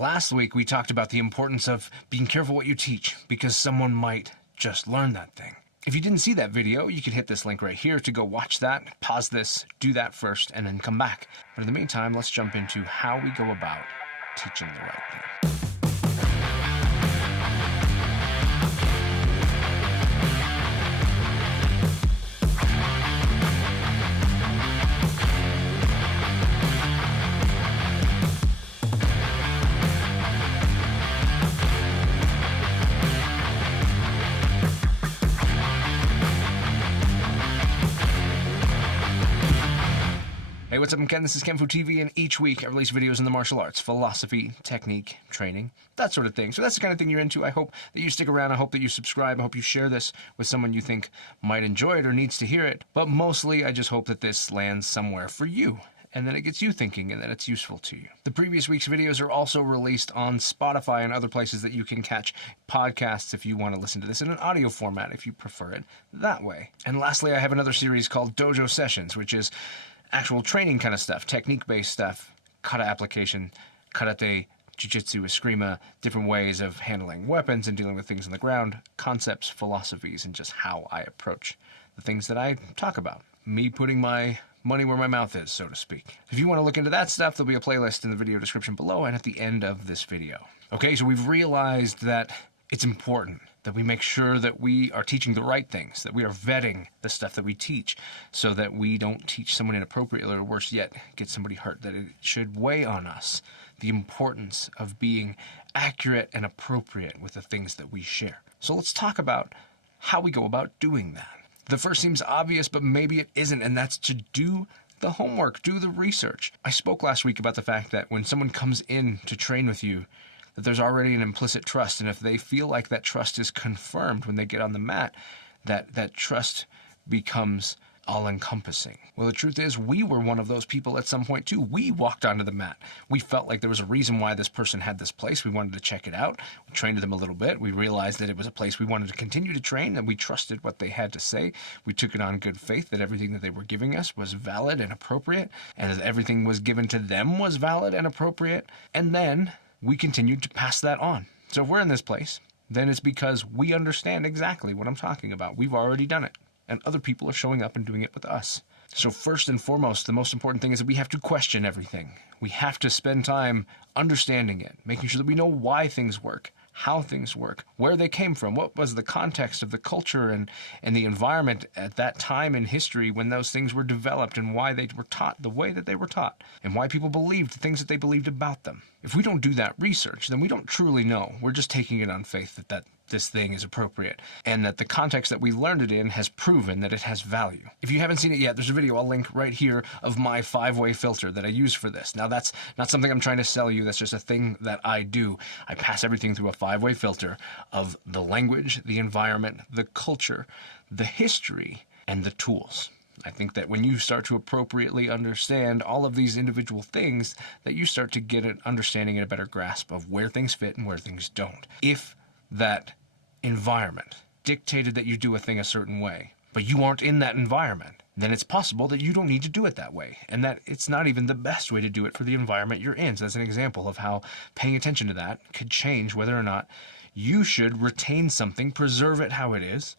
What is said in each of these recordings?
Last week, we talked about the importance of being careful what you teach, because someone might just learn that thing. If you didn't see that video, you can hit this link right here to go watch that, pause this, do that first, and then come back. But in the meantime, let's jump into how we go about teaching the right thing. Hey, what's up? I'm Ken. This is kenfuTV, and each week I release videos in the martial arts, philosophy, technique, training, that sort of thing. So that's the kind of thing you're into. I hope that you stick around. I hope that you subscribe. I hope you share this with someone you think might enjoy it or needs to hear it. But mostly, I just hope that this lands somewhere for you, and that it gets you thinking, and that it's useful to you. The previous week's videos are also released on Spotify and other places that you can catch podcasts if you want to listen to this in an audio format, if you prefer it that way. And lastly, I have another series called DOJO Sessions, which is actual training kind of stuff, technique-based stuff, kata application, karate, jiu-jitsu, eskrima, different ways of handling weapons and dealing with things on the ground, concepts, philosophies, and just how I approach the things that I talk about. Me putting my money where my mouth is, so to speak. If you want to look into that stuff, there'll be a playlist in the video description below and at the end of this video. Okay, so we've realized that it's important that we make sure that we are teaching the right things, that we are vetting the stuff that we teach, so that we don't teach someone inappropriately, or worse yet, get somebody hurt, that it should weigh on us the importance of being accurate and appropriate with the things that we share. So let's talk about how we go about doing that. The first seems obvious, but maybe it isn't, and that's to do the homework, do the research. I spoke last week about the fact that when someone comes in to train with you, that there's already an implicit trust, and if they feel like that trust is confirmed when they get on the mat, that trust becomes all-encompassing. Well, the truth is, we were one of those people at some point too. We walked onto the mat. We felt like there was a reason why this person had this place. We wanted to check it out. We trained them a little bit. We realized that it was a place we wanted to continue to train, and we trusted what they had to say. We took it on good faith that everything that they were giving us was valid and appropriate, and that everything was given to them was valid and appropriate. And then we continued to pass that on. So if we're in this place, then it's because we understand exactly what I'm talking about. We've already done it, and other people are showing up and doing it with us. So first and foremost, the most important thing is that we have to question everything. We have to spend time understanding it, making sure that we know why things work, how things work, where they came from, what was the context of the culture and the environment at that time in history when those things were developed, and why they were taught the way that they were taught, and why people believed the things that they believed about them. If we don't do that research, then we don't truly know. We're just taking it on faith that this thing is appropriate, and that the context that we learned it in has proven that it has value. If you haven't seen it yet, there's a video I'll link right here of my 5-way filter that I use for this. Now, that's not something I'm trying to sell you. That's just a thing that I do. I pass everything through a 5-way filter of the language, the environment, the culture, the history, and the tools. I think that when you start to appropriately understand all of these individual things, that you start to get an understanding and a better grasp of where things fit and where things don't. If that environment dictated that you do a thing a certain way, but you aren't in that environment, then it's possible that you don't need to do it that way, and that it's not even the best way to do it for the environment you're in. So that's an example of how paying attention to that could change whether or not you should retain something, preserve it how it is,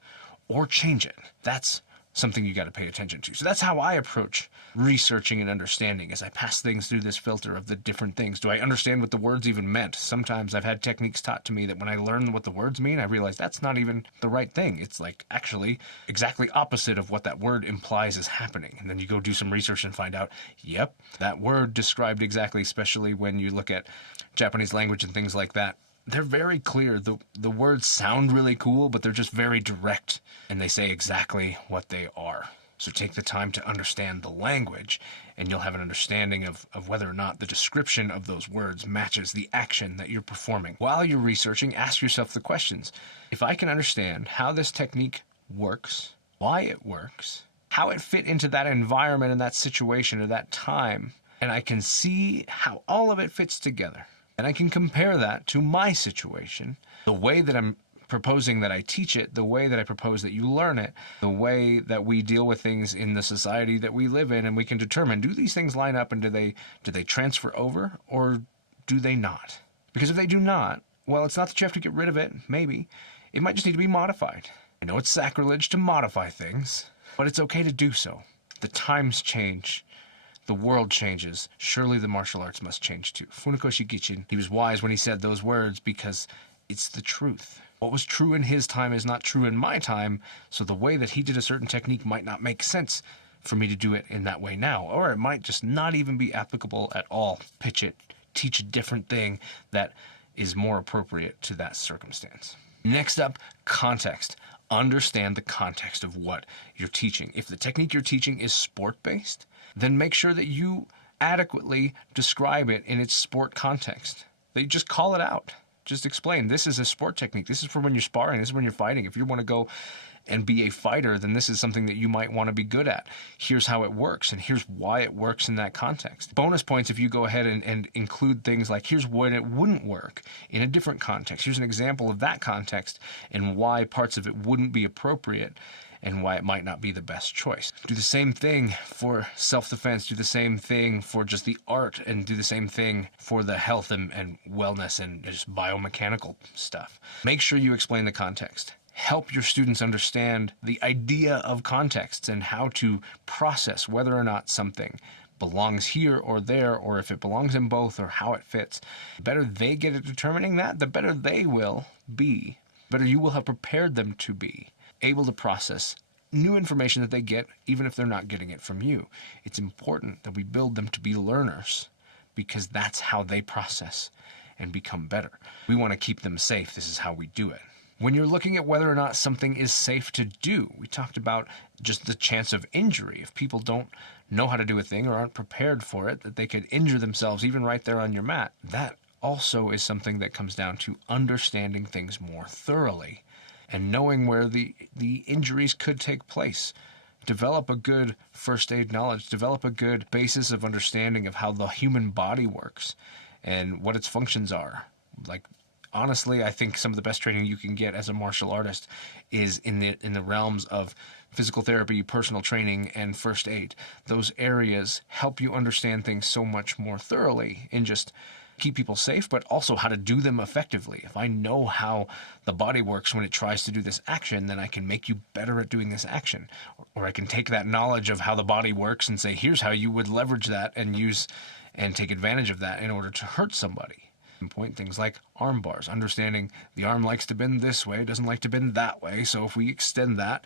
or change it. That's something you got to pay attention to. So that's how I approach researching and understanding, as I pass things through this filter of the different things. Do I understand what the words even meant? Sometimes I've had techniques taught to me that when I learn what the words mean, I realize that's not even the right thing. It's like actually exactly opposite of what that word implies is happening. And then you go do some research and find out, yep, that word described exactly, especially when you look at Japanese language and things like that. They're very clear. The words sound really cool, but they're just very direct, and they say exactly what they are. So take the time to understand the language, and you'll have an understanding of whether or not the description of those words matches the action that you're performing. While you're researching, ask yourself the questions. If I can understand how this technique works, why it works, how it fit into that environment and that situation or that time, and I can see how all of it fits together, and I can compare that to my situation, the way that I'm proposing that I teach it, the way that I propose that you learn it, the way that we deal with things in the society that we live in, and we can determine, do these things line up, and do they transfer over, or do they not? Because if they do not, well, it's not that you have to get rid of it, maybe. It might just need to be modified. I know it's sacrilege to modify things, but it's okay to do so. The times change. The world changes. Surely the martial arts must change too. Funakoshi Gichin, he was wise when he said those words because it's the truth. What was true in his time is not true in my time, so the way that he did a certain technique might not make sense for me to do it in that way now, or it might just not even be applicable at all. Pitch it, teach a different thing that is more appropriate to that circumstance. Next up, context. Understand the context of what you're teaching. If the technique you're teaching is sport-based, then make sure that you adequately describe it in its sport context. That you just call it out. Just explain, this is a sport technique. This is for when you're sparring. This is when you're fighting. If you want to go and be a fighter, then this is something that you might want to be good at. Here's how it works, and here's why it works in that context. Bonus points if you go ahead and include things like, here's when it wouldn't work in a different context. Here's an example of that context and why parts of it wouldn't be appropriate and why it might not be the best choice. Do the same thing for self-defense, do the same thing for just the art, and do the same thing for the health and wellness and just biomechanical stuff. Make sure you explain the context. Help your students understand the idea of context and how to process whether or not something belongs here or there, or if it belongs in both, or how it fits. The better they get at determining that, the better they will be. The better you will have prepared them to be able to process new information that they get, even if they're not getting it from you. It's important that we build them to be learners, because that's how they process and become better. We want to keep them safe. This is how we do it. When you're looking at whether or not something is safe to do, we talked about just the chance of injury. If people don't know how to do a thing or aren't prepared for it, that they could injure themselves even right there on your mat. That also is something that comes down to understanding things more thoroughly and knowing where the injuries could take place. Develop a good first aid knowledge. Develop a good basis of understanding of how the human body works and what its functions are. Like, honestly, I think some of the best training you can get as a martial artist is in the realms of physical therapy, personal training, and first aid. Those areas help you understand things so much more thoroughly and just keep people safe, but also how to do them effectively. If I know how the body works when it tries to do this action, then I can make you better at doing this action. Or I can take that knowledge of how the body works and say, here's how you would leverage that and use and take advantage of that in order to hurt somebody. Point things like arm bars, understanding the arm likes to bend this way, doesn't like to bend that way, so if we extend that,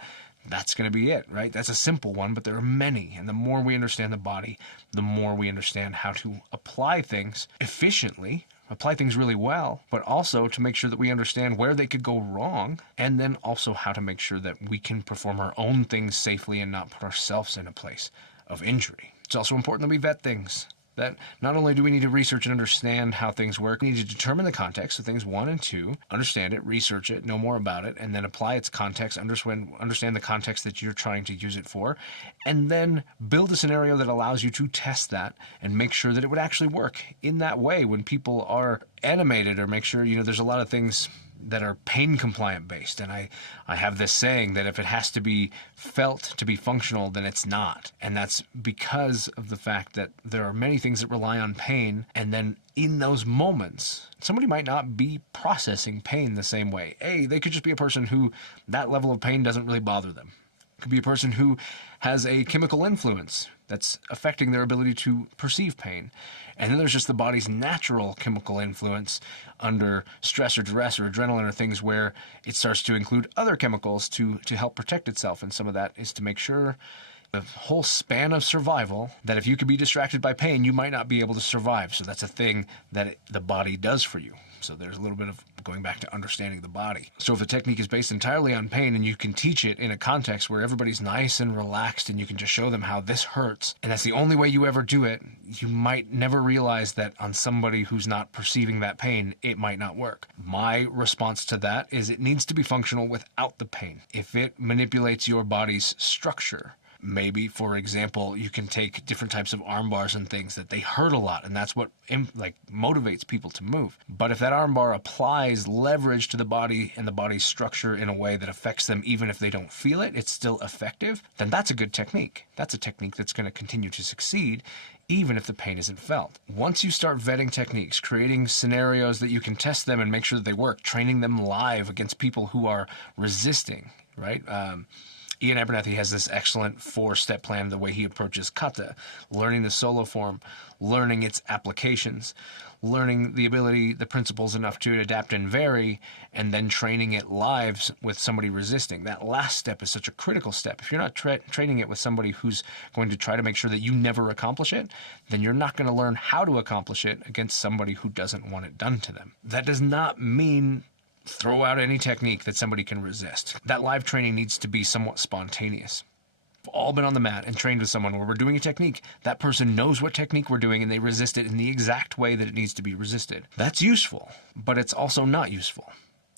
that's going to be it, right? That's a simple one, but there are many, and the more we understand the body, the more we understand how to apply things efficiently, apply things really well, but also to make sure that we understand where they could go wrong, and then also how to make sure that we can perform our own things safely and not put ourselves in a place of injury. It's also important that we vet things. That not only do we need to research and understand how things work, we need to determine the context of things 1 and 2, understand it, research it, know more about it, and then apply its context, understand the context that you're trying to use it for, and then build a scenario that allows you to test that and make sure that it would actually work in that way when people are animated, or make sure, there's a lot of things that are pain compliant based, and I have this saying that if it has to be felt to be functional, then it's not. And that's because of the fact that there are many things that rely on pain, and then in those moments somebody might not be processing pain the same way. They could just be a person who that level of pain doesn't really bother them. It could be a person who has a chemical influence that's affecting their ability to perceive pain. And then there's just the body's natural chemical influence under stress or duress or adrenaline or things where it starts to include other chemicals to help protect itself. And some of that is to make sure the whole span of survival, that if you could be distracted by pain, you might not be able to survive. So that's a thing that the body does for you. So there's a little bit of going back to understanding the body. So if a technique is based entirely on pain and you can teach it in a context where everybody's nice and relaxed and you can just show them how this hurts, and that's the only way you ever do it, you might never realize that on somebody who's not perceiving that pain, it might not work. My response to that is it needs to be functional without the pain. If it manipulates your body's structure, Maybe, for example, you can take different types of arm bars and things that they hurt a lot, and that's what motivates people to move. But if that arm bar applies leverage to the body and the body's structure in a way that affects them even if they don't feel it, it's still effective, then that's a good technique. That's a technique that's going to continue to succeed even if the pain isn't felt. Once you start vetting techniques, creating scenarios that you can test them and make sure that they work, training them live against people who are resisting, right? Ian Abernethy has this excellent 4-step plan, the way he approaches kata, learning the solo form, learning its applications, learning the principles enough to adapt and vary, and then training it live with somebody resisting. That last step is such a critical step. If you're not training it with somebody who's going to try to make sure that you never accomplish it, then you're not going to learn how to accomplish it against somebody who doesn't want it done to them. That does not mean throw out any technique that somebody can resist. That live training needs to be somewhat spontaneous. We've all been on the mat and trained with someone where we're doing a technique. That person knows what technique we're doing and they resist it in the exact way that it needs to be resisted. That's useful, but it's also not useful.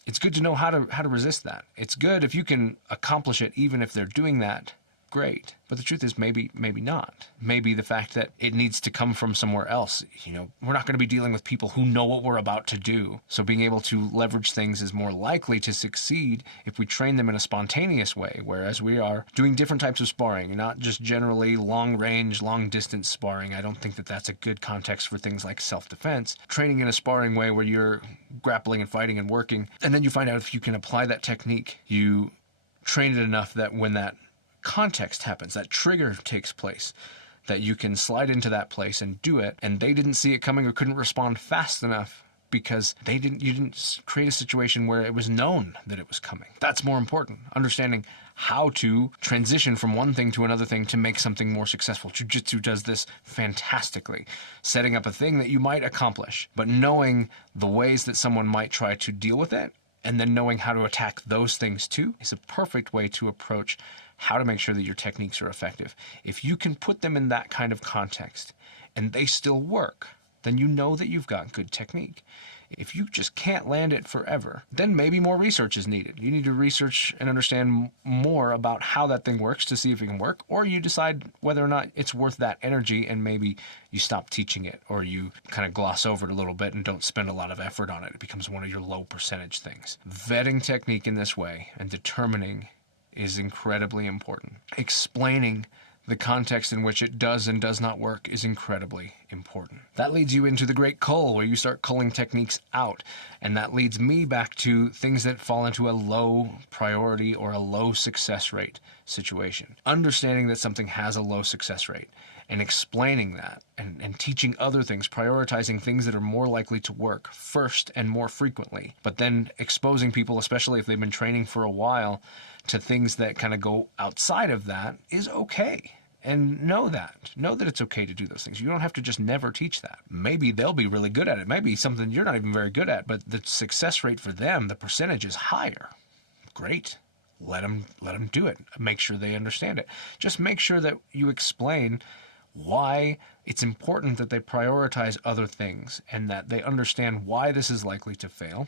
It's good to know how to resist that. It's good if you can accomplish it even if they're doing that. Great. But the truth is maybe not. Maybe the fact that it needs to come from somewhere else. We're not going to be dealing with people who know what we're about to do. So being able to leverage things is more likely to succeed if we train them in a spontaneous way, whereas we are doing different types of sparring, not just generally long range, long distance sparring. I don't think that that's a good context for things like self-defense. Training in a sparring way where you're grappling and fighting and working, and then you find out if you can apply that technique, you train it enough that when that context happens, that trigger takes place, that you can slide into that place and do it, and they didn't see it coming or couldn't respond fast enough because you didn't create a situation where it was known that it was coming. That's more important. Understanding how to transition from one thing to another thing to make something more successful. Jiu-jitsu does this fantastically. Setting up a thing that you might accomplish, but knowing the ways that someone might try to deal with it, and then knowing how to attack those things too, is a perfect way to approach how to make sure that your techniques are effective. If you can put them in that kind of context and they still work, then you know that you've got good technique. If you just can't land it forever, then maybe more research is needed. You need to research and understand more about how that thing works to see if it can work, or you decide whether or not it's worth that energy and maybe you stop teaching it, or you kind of gloss over it a little bit and don't spend a lot of effort on it. It becomes one of your low percentage things. Vetting technique in this way and determining is incredibly important. Explaining the context in which it does and does not work is incredibly important. That leads you into the Great Cull, where you start culling techniques out. And that leads me back to things that fall into a low priority or a low success rate situation. Understanding that something has a low success rate and explaining that and teaching other things, prioritizing things that are more likely to work first and more frequently, but then exposing people, especially if they've been training for a while, to things that kind of go outside of that is okay. And know that it's okay to do those things. You don't have to just never teach that. Maybe they'll be really good at it. Maybe something you're not even very good at, but the success rate for them, the percentage is higher. Great. Let them do it. Make sure they understand it. Just make sure that you explain why it's important that they prioritize other things and that they understand why this is likely to fail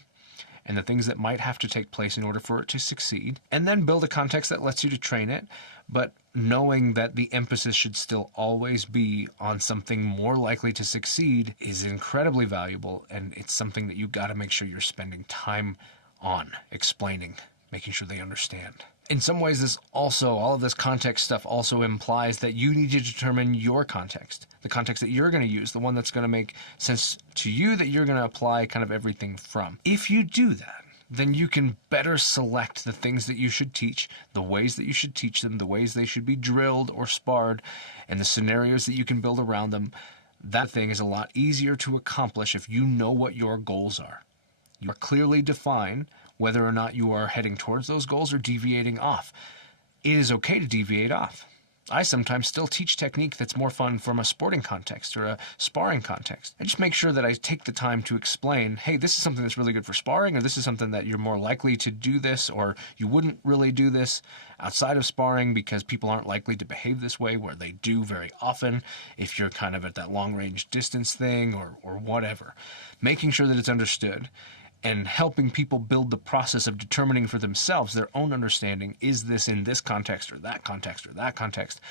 and the things that might have to take place in order for it to succeed, and then build a context that lets you to train it, but knowing that the emphasis should still always be on something more likely to succeed is incredibly valuable, and it's something that you got to make sure you're spending time on explaining, making sure they understand. In some ways, all of this context stuff also implies that you need to determine your context, the context that you're going to use, the one that's going to make sense to you, that you're going to apply kind of everything from. If you do that, then you can better select the things that you should teach, the ways that you should teach them, the ways they should be drilled or sparred, and the scenarios that you can build around them. That thing is a lot easier to accomplish if you know what your goals are. You are clearly defined whether or not you are heading towards those goals or deviating off. It is okay to deviate off. I sometimes still teach technique that's more fun from a sporting context or a sparring context. I just make sure that I take the time to explain, hey, this is something that's really good for sparring, or this is something that you're more likely to do this, or you wouldn't really do this outside of sparring because people aren't likely to behave this way, where they do very often if you're kind of at that long-range distance thing or whatever. Making sure that it's understood and helping people build the process of determining for themselves their own understanding, is this in this context or that context or that context,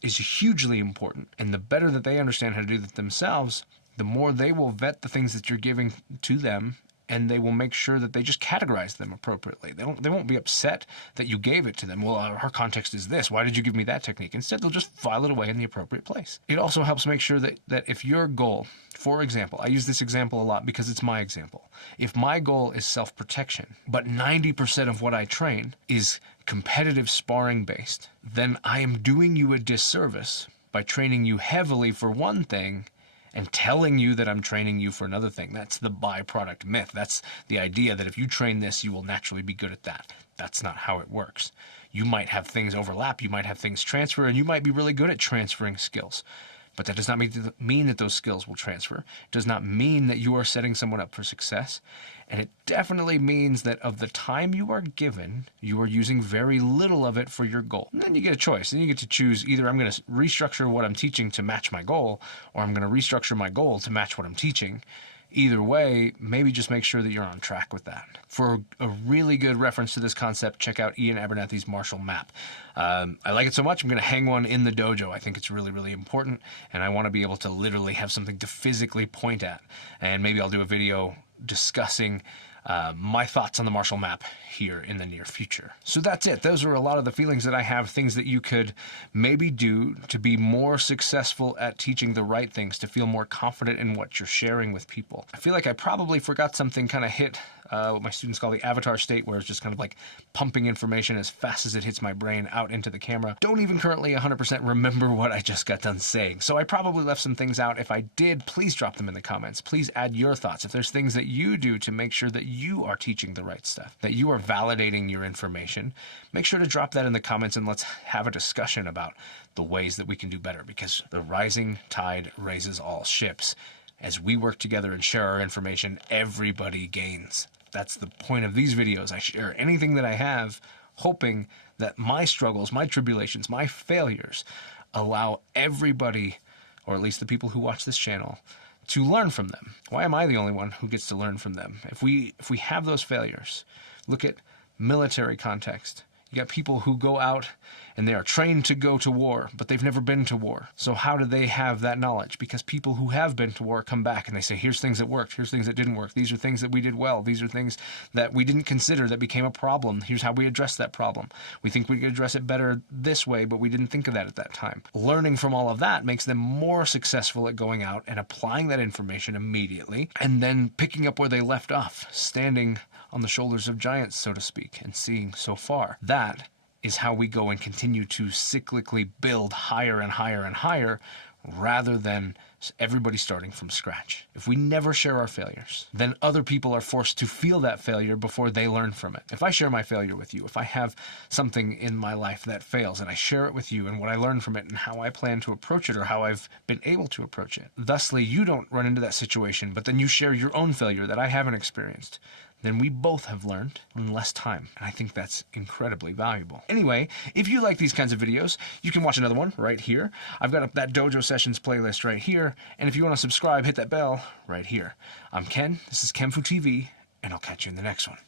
is hugely important. And the better that they understand how to do that themselves, the more they will vet the things that you're giving to them, and they will make sure that they just categorize them appropriately. They won't be upset that you gave it to them. Well, our context is this. Why did you give me that technique? Instead, they'll just file it away in the appropriate place. It also helps make sure that if your goal, for example, I use this example a lot because it's my example. If my goal is self-protection, but 90% of what I train is competitive sparring based, then I am doing you a disservice by training you heavily for one thing and telling you that I'm training you for another thing. That's the byproduct myth. That's the idea that if you train this, you will naturally be good at that. That's not how it works. You might have things overlap, you might have things transfer, and you might be really good at transferring skills. But that does not mean that those skills will transfer. It does not mean that you are setting someone up for success. And it definitely means that of the time you are given, you are using very little of it for your goal. And then you get a choice. Then you get to choose either I'm going to restructure what I'm teaching to match my goal, or I'm going to restructure my goal to match what I'm teaching. Either way, maybe just make sure that you're on track with that. For a really good reference to this concept, check out Ian Abernathy's Marshall Map. I like it so much, I'm going to hang one in the dojo. I think it's really, really important, and I want to be able to literally have something to physically point at. And maybe I'll do a video discussing my thoughts on the Marshall Map here in the near future. So that's it. Those are a lot of the feelings that I have, things that you could maybe do to be more successful at teaching the right things, to feel more confident in what you're sharing with people. I feel like I probably forgot something, kind of hit what my students call the avatar state, where it's just kind of like pumping information as fast as it hits my brain out into the camera. Don't even currently 100% remember what I just got done saying. So I probably left some things out. If I did, please drop them in the comments. Please add your thoughts. If there's things that you do to make sure that you are teaching the right stuff, that you are validating your information, make sure to drop that in the comments and let's have a discussion about the ways that we can do better, because the rising tide raises all ships. As we work together and share our information, everybody gains. That's the point of these videos. I share anything that I have, hoping that my struggles, my tribulations, my failures allow everybody, or at least the people who watch this channel, to learn from them. Why am I the only one who gets to learn from them? If we have those failures, look at military context. You got people who go out and they are trained to go to war, but they've never been to war. So how do they have that knowledge? Because people who have been to war come back and they say, here's things that worked, here's things that didn't work, these are things that we did well, these are things that we didn't consider that became a problem, here's how we addressed that problem. We think we could address it better this way, but we didn't think of that at that time. Learning from all of that makes them more successful at going out and applying that information immediately, and then picking up where they left off, standing on the shoulders of giants, so to speak, and seeing so far. That is how we go and continue to cyclically build higher and higher and higher, rather than everybody starting from scratch. If we never share our failures, then other people are forced to feel that failure before they learn from it. If I share my failure with you, if I have something in my life that fails and I share it with you and what I learned from it and how I plan to approach it or how I've been able to approach it, thusly you don't run into that situation, but then you share your own failure that I haven't experienced, then we both have learned in less time. And I think that's incredibly valuable. Anyway, if you like these kinds of videos, you can watch another one right here. I've got that DOJO Sessions playlist right here. And if you want to subscribe, hit that bell right here. I'm Ken, this is kenfuTV, and I'll catch you in the next one.